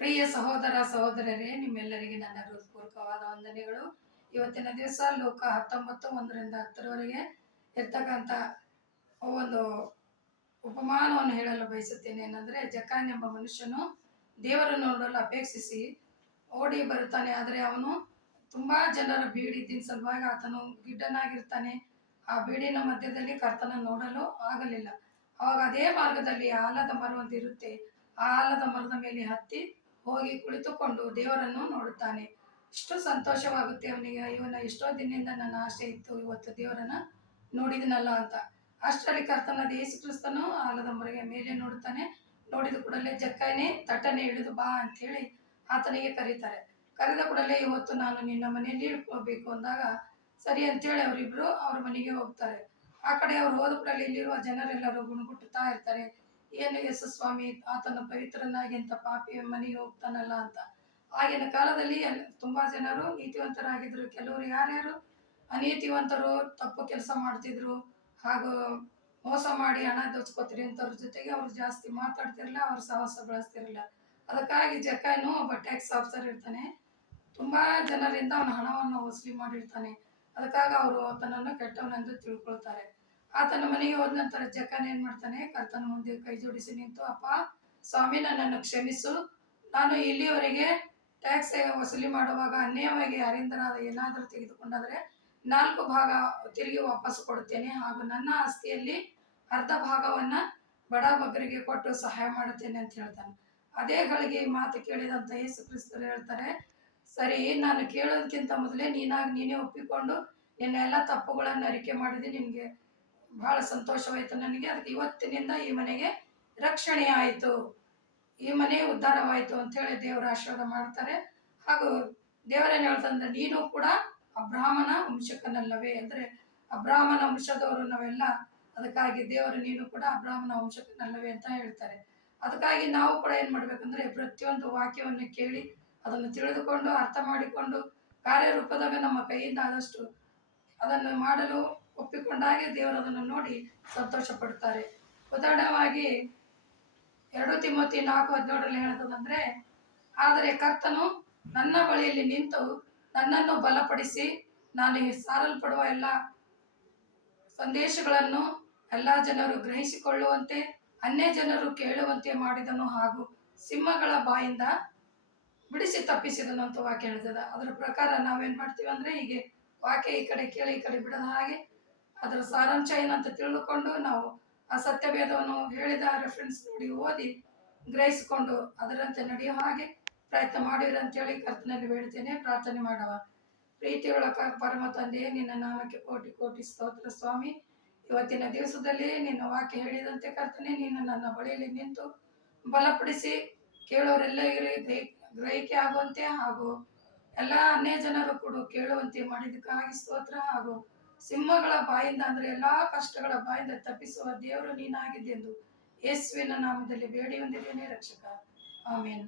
ಪ್ರಿಯ ಸಹೋದರ ಸಹೋದರರೇ, ನಿಮ್ಮೆಲ್ಲರಿಗೆ ನನ್ನ ಹೃತ್ಪೂರ್ವಕವಾದ ವಂದನೆಗಳು. ಇವತ್ತಿನ ದಿವಸ ಲೋಕ 19:1-10 ಇರ್ತಕ್ಕಂಥ ಒಂದು ಉಪಮಾನವನ್ನು ಹೇಳಲು ಬಯಸುತ್ತೇನೆ. ಏನಂದ್ರೆ, ಜಕಾನ್ ಎಂಬ ಮನುಷ್ಯನು ದೇವರನ್ನು ನೋಡಲು ಅಪೇಕ್ಷಿಸಿ ಓಡಿ ಬರುತ್ತಾನೆ. ಆದರೆ ಅವನು ತುಂಬಾ ಜನರ ಬೀಡಿದ್ದಿನ ಸಲುವಾಗಿ ಆತನು ಗಿಡ್ಡನಾಗಿರ್ತಾನೆ. ಆ ಬೀಡಿನ ಮಧ್ಯದಲ್ಲಿ ಕರ್ತನ ನೋಡಲು ಆಗಲಿಲ್ಲ. ಅವಾಗ ಅದೇ ಮಾರ್ಗದಲ್ಲಿ ಆಲದ ಮರ ಒಂದಿರುತ್ತೆ. ಆ ಆಲದ ಮರದ ಮೇಲೆ ಹತ್ತಿ ಹೋಗಿ ಕುಳಿತುಕೊಂಡು ದೇವರನ್ನು ನೋಡುತ್ತಾನೆ. ಇಷ್ಟು ಸಂತೋಷವಾಗುತ್ತೆ ಅವನಿಗೆ. ಇವನ ಎಷ್ಟೋ ದಿನದಿಂದ ನನ್ನ ಆಸೆ ಇತ್ತು, ಇವತ್ತು ದೇವರನ್ನ ನೋಡಿದನಲ್ಲ ಅಂತ. ಅಷ್ಟರಲ್ಲಿ ಕರ್ತನಾದ ಯೇಸು ಕ್ರಿಸ್ತನು ಆಲದ ಮರದ ಮೇಲೆ ನೋಡುತ್ತಾನೆ. ನೋಡಿದ ಕೂಡಲೇ, ಜಕ್ಕನೇ, ತಟ್ಟನೆ ಇಳಿದು ಬಾ ಅಂತೇಳಿ ಆತನಿಗೆ ಕರೀತಾರೆ. ಕರೆದ ಕೂಡಲೇ, ಇವತ್ತು ನಾನು ನಿನ್ನ ಮನೆಯಲ್ಲಿ ಇಳ್ಕೊಳ್ಬೇಕು ಅಂದಾಗ, ಸರಿ ಅಂತೇಳಿ ಅವರಿಬ್ರು ಅವ್ರ ಮನೆಗೆ ಹೋಗ್ತಾರೆ. ಆ ಕಡೆ ಅವ್ರು ಹೋದ ಕೂಡಲೇ ಇಲ್ಲಿರುವ ಜನರೆಲ್ಲರೂ ಗುಣಗುಟ್ಟುತ್ತಾ ಇರ್ತಾರೆ, ಏನು ಯೇಸು ಸ್ವಾಮಿ ಆತನ ಪವಿತ್ರನಾಗಿ ಇಂಥ ಪಾಪಿ ಮನೆಗೆ ಹೋಗ್ತಾನಲ್ಲ ಅಂತ. ಆಗಿನ ಕಾಲದಲ್ಲಿ ತುಂಬಾ ಜನರು ನೀತಿವಂತರಾಗಿದ್ರು. ಕೆಲವರು ಯಾರ್ಯಾರು ಅನೀತಿವಂತರು, ತಪ್ಪು ಕೆಲಸ ಮಾಡ್ತಿದ್ರು, ಹಾಗೂ ಮೋಸ ಮಾಡಿ ಹಣ ದೋಚ್ಕೋತಿರಿ ಅಂತವ್ರ ಜೊತೆಗೆ ಅವ್ರು ಜಾಸ್ತಿ ಮಾತಾಡ್ತಿರಲಿಲ್ಲ, ಅವ್ರ ಸಾಹಸ ಬಳಸ್ತಿರಲಿಲ್ಲ. ಅದಕ್ಕಾಗಿ ಜಕಾಯನು ಒಬ್ಬ ಟ್ಯಾಕ್ಸ್ ಆಫೀಸರ್ ಇರ್ತಾನೆ. ತುಂಬಾ ಜನರಿಂದ ಅವನ ಹಣವನ್ನು ವಸೂಲಿ ಮಾಡಿರ್ತಾನೆ. ಅದಕ್ಕಾಗಿ ಅವರು ಆತನನ್ನು ಕೆಟ್ಟವನೆಂದು ತಿಳ್ಕೊಳ್ತಾರೆ. ಆತನ ಮನೆಗೆ ಹೋದ ನಂತರ ಜಕಾನ್ ಏನ್ ಮಾಡ್ತಾನೆ, ಕರ್ತನ ಮುಂದೆ ಕೈ ಜೋಡಿಸಿ ನಿಂತು, ಅಪ್ಪ ಸ್ವಾಮಿ, ನನ್ನನ್ನು ಕ್ಷಮಿಸು. ನಾನು ಇಲ್ಲಿಯವರೆಗೆ ಟ್ಯಾಕ್ಸ್ ವಸೂಲಿ ಮಾಡುವಾಗ ಅನ್ಯಾಯವಾಗಿ ಯಾರಿಂದರಾದ ಏನಾದರೂ ತೆಗೆದುಕೊಂಡಾದ್ರೆ 4 ಭಾಗ ತಿರುಗಿ ವಾಪಸ್ ಕೊಡುತ್ತೇನೆ, ಹಾಗೂ ನನ್ನ ಆಸ್ತಿಯಲ್ಲಿ ಅರ್ಧ ಭಾಗವನ್ನ ಬಡ ಬಗ್ಗರಿಗೆ ಕೊಟ್ಟು ಸಹಾಯ ಮಾಡುತ್ತೇನೆ ಅಂತ ಹೇಳ್ತಾನೆ. ಅದೇ ಗಳಿಗೆ ಈ ಮಾತು ಕೇಳಿದಂತ ಯೇಸು ಕ್ರಿಸ್ತರು ಹೇಳ್ತಾರೆ, ಸರಿ, ನಾನು ಕೇಳೋದಕ್ಕಿಂತ ಮೊದಲೇ ನೀನೇ ಒಪ್ಪಿಕೊಂಡು ನಿನ್ನ ಎಲ್ಲ ತಪ್ಪುಗಳನ್ನು ಅರಿಕೆ ಮಾಡಿದೆ. ನಿನ್ಗೆ ಬಹಳ ಸಂತೋಷವಾಯಿತು ನನಗೆ. ಅದಕ್ಕೆ ಇವತ್ತಿನಿಂದ ಈ ಮನೆಗೆ ರಕ್ಷಣೆ ಆಯಿತು, ಈ ಮನೆ ಉದ್ಧಾರವಾಯಿತು ಅಂತೇಳಿ ದೇವರ ಆಶೀರ್ವಾದ ಮಾಡ್ತಾರೆ. ಹಾಗೂ ದೇವರೇನು ಹೇಳ್ತಂದ್ರೆ, ನೀನು ಕೂಡ ಅಬ್ರಾಹ್ಮನ ವಂಶಕನಲ್ಲವೇ ಅಂದ್ರೆ, ಅಬ್ರಾಹ್ಮನ ವಂಶದವರು ನಾವೆಲ್ಲ. ಅದಕ್ಕಾಗಿ ದೇವರು, ನೀನು ಕೂಡ ಅಬ್ರಾಹ್ಮನ ವಂಶಕನಲ್ಲವೇ ಅಂತ ಹೇಳ್ತಾರೆ. ಅದಕ್ಕಾಗಿ ನಾವು ಕೂಡ ಏನ್ ಮಾಡ್ಬೇಕಂದ್ರೆ, ಪ್ರತಿಯೊಂದು ವಾಕ್ಯವನ್ನು ಕೇಳಿ ಅದನ್ನು ತಿಳಿದುಕೊಂಡು ಅರ್ಥ ಮಾಡಿಕೊಂಡು ಕಾರ್ಯರೂಪದಾಗ ನಮ್ಮ ಕೈಯಿಂದ ಆದಷ್ಟು ಅದನ್ನು ಮಾಡಲು ಒಪ್ಪಿಕೊಂಡಾಗೆ ದೇವರು ಅದನ್ನು ನೋಡಿ ಸಂತೋಷ ಪಡ್ತಾರೆ. ಉದಾಹರಣವಾಗಿ 2 ತಿಮೋತಿ 4:17 ಹೇಳ್ತದಂದ್ರೆ, ಆದರೆ ಕರ್ತನು ನನ್ನ ಬಳಿಯಲ್ಲಿ ನಿಂತು ನನ್ನನ್ನು ಬಲಪಡಿಸಿ, ನಾನು ಸಾರಲ್ಪಡುವ ಎಲ್ಲ ಸಂದೇಶಗಳನ್ನು ಎಲ್ಲ ಜನರು ಗ್ರಹಿಸಿಕೊಳ್ಳುವಂತೆ, ಅನ್ಯ ಜನರು ಕೇಳುವಂತೆ ಮಾಡಿದನು, ಹಾಗೂ ಸಿಂಹಗಳ ಬಾಯಿಂದ ಬಿಡಿಸಿ ತಪ್ಪಿಸಿದನು ಅಂತ ವಾಕ್ಯ ಹೇಳ್ತದ. ಅದರ ಪ್ರಕಾರ ನಾವೇನ್ ಮಾಡ್ತೀವಿ ಅಂದ್ರೆ, ಹೀಗೆ ವಾಕ್ಯ ಈ ಕಡೆ ಕೇಳಿ ಈ ಕಡೆ ಬಿಡದ ಹಾಗೆ ಅದರ ಸಾರಾಂಶ ಏನಂತ ತಿಳಿದುಕೊಂಡು ನಾವು ಆ ಸತ್ಯವೇದವನ್ನು ಹೇಳಿದ ರೆಫರೆನ್ಸ್ ನೋಡಿ ಓದಿ ಗ್ರಹಿಸಿಕೊಂಡು ಅದರಂತೆ ನಡೆಯೋ ಹಾಗೆ ಪ್ರಯತ್ನ ಮಾಡಿರಿ ಅಂತೇಳಿ ಕರ್ತನಲ್ಲಿ ಬೇಡ್ತೇನೆ. ಪ್ರಾರ್ಥನೆ ಮಾಡವ. ಪ್ರೀತಿಯೊಳ ಪರಮ ತಂದೆಯೇ, ನಿನ್ನ ನಾಮಕ್ಕೆ ಕೋಟಿ ಕೋಟಿ ಸ್ತೋತ್ರ ಸ್ವಾಮಿ. ಇವತ್ತಿನ ದಿವಸದಲ್ಲಿ ನಿನ್ನ ವಾಕ್ಯ ಹೇಳಿದಂತೆ ಕರ್ತನೆ, ನೀನು ನನ್ನ ಬಳಿಯಲ್ಲಿ ನಿಂತು ಬಲಪಡಿಸಿ ಕೇಳೋರೆಲ್ಲರಿಗೆ ಗ್ರಹಿಕೆ ಆಗುವಂತೆ, ಹಾಗೂ ಎಲ್ಲ ಅನ್ಯ ಜನರು ಕೂಡ ಕೇಳುವಂತೆ ಮಾಡಿದಕ್ಕಾಗಿ ಸ್ತೋತ್ರ. ಹಾಗೂ ಸಿಂಹಗಳ ಬಾಯಿಂದ ಅಂದ್ರೆ ಎಲ್ಲಾ ಕಷ್ಟಗಳ ಬಾಯಿಂದ ತಪ್ಪಿಸುವ ದೇವರು ನೀನಾಗಿದ್ದೆಂದು ಯೇಸುವಿನ ನಾಮದಲ್ಲಿ ಬೇಡಿ ಹೊಂದಿದ್ದೇನೆ ರಕ್ಷಕ. ಆಮೇನ್.